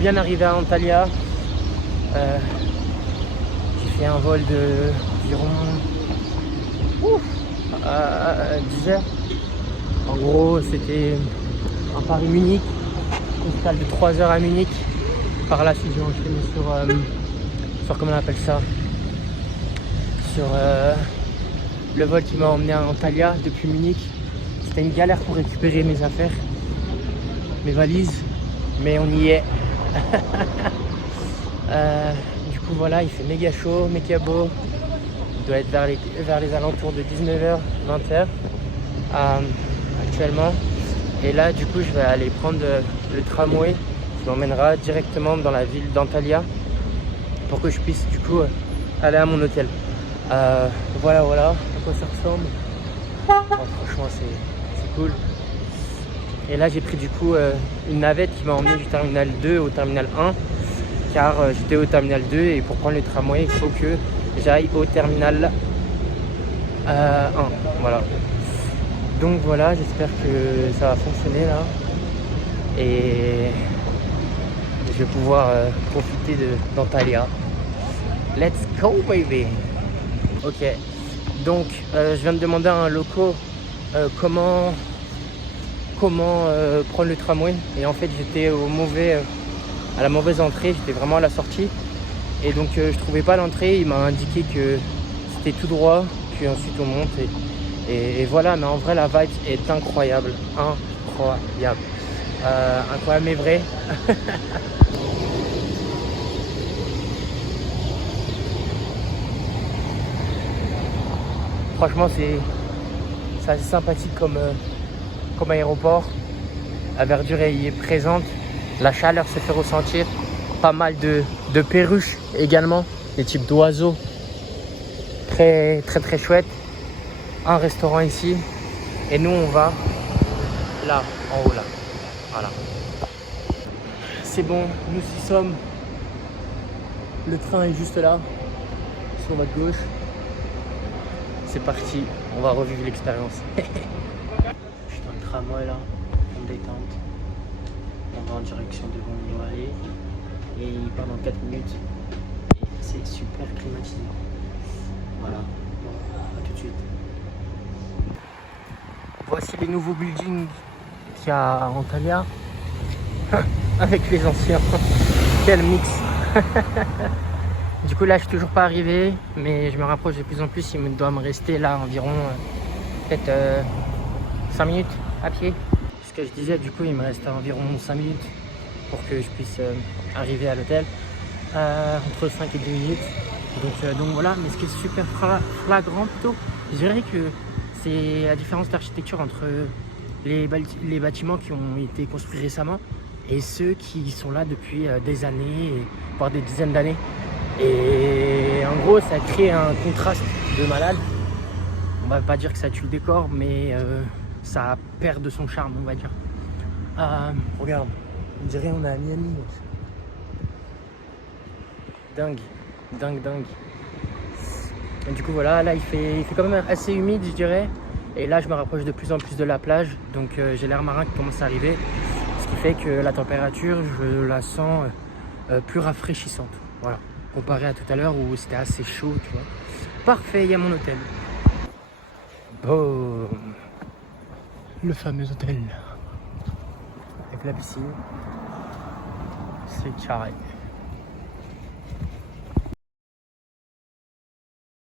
bien arrivé à Antalya. J'ai fait un vol d'environ 10 heures. En gros, c'était un Paris-Munich, une escale de 3 heures à Munich. Par là, j'ai enchaîné sur comment on appelle ça, sur le vol qui m'a emmené à Antalya depuis Munich. C'était une galère pour récupérer mes affaires, mes valises, mais on y est. Du coup voilà, il fait méga chaud, méga beau. Il doit être vers les alentours de 19h, 20h actuellement. Et là du coup je vais aller prendre le tramway qui m'emmènera directement dans la ville d'Antalya pour que je puisse du coup aller à mon hôtel. Voilà à quoi ça ressemble. Bon, franchement c'est cool. Et là j'ai pris du coup une navette qui m'a emmené du terminal 2 au terminal 1 car j'étais au terminal 2 et pour prendre le tramway il faut que j'aille au terminal 1. Voilà. Donc voilà, j'espère que ça va fonctionner là et je vais pouvoir profiter d'Antalya. Let's go baby. Ok, donc je viens de demander à un loco comment prendre le tramway et en fait j'étais à la mauvaise entrée, j'étais vraiment à la sortie et donc je trouvais pas l'entrée. Il m'a indiqué que c'était tout droit, puis ensuite on monte et voilà. Mais en vrai la vibe est incroyable, incroyable mais vrai. Franchement c'est assez sympathique comme aéroport. La verdure y est présente, la chaleur se fait ressentir, pas mal de perruches également, des types d'oiseaux très chouettes. Un restaurant ici et nous on va là en haut là, voilà. C'est bon, nous y sommes. Le train est juste là sur votre gauche. C'est parti, on va revivre l'expérience. Je suis dans le tramway là, en détente. On va en direction de où on doit aller. Et il part dans 4 minutes. Et c'est super climatisé. Voilà, bon, à tout de suite. Voici les nouveaux buildings qu'il y a à Antalya. Avec les anciens. Quel mix. Du coup là je suis toujours pas arrivé, mais je me rapproche de plus en plus. Il doit me rester là environ peut-être 5 minutes à pied. Ce que je disais, du coup il me reste environ 5 minutes pour que je puisse arriver à l'hôtel, entre 5 et 10 minutes. Donc voilà, mais ce qui est super flagrant plutôt, je dirais que c'est la différence d'architecture entre les bâtiments qui ont été construits récemment et ceux qui sont là depuis des années, voire des dizaines d'années. Et en gros, ça crée un contraste de malade. On va pas dire que ça tue le décor, mais ça perd de son charme, on va dire. Regarde, on dirait on est à Miami. Dingue. Et du coup voilà, là il fait quand même assez humide, je dirais. Et là je me rapproche de plus en plus de la plage, donc j'ai l'air marin qui commence à arriver. Ce qui fait que la température, je la sens plus rafraîchissante. Voilà. Comparé à tout à l'heure où c'était assez chaud, tu vois. Parfait, il y a mon hôtel. Boum. Le fameux hôtel. Avec la piscine. C'est carré.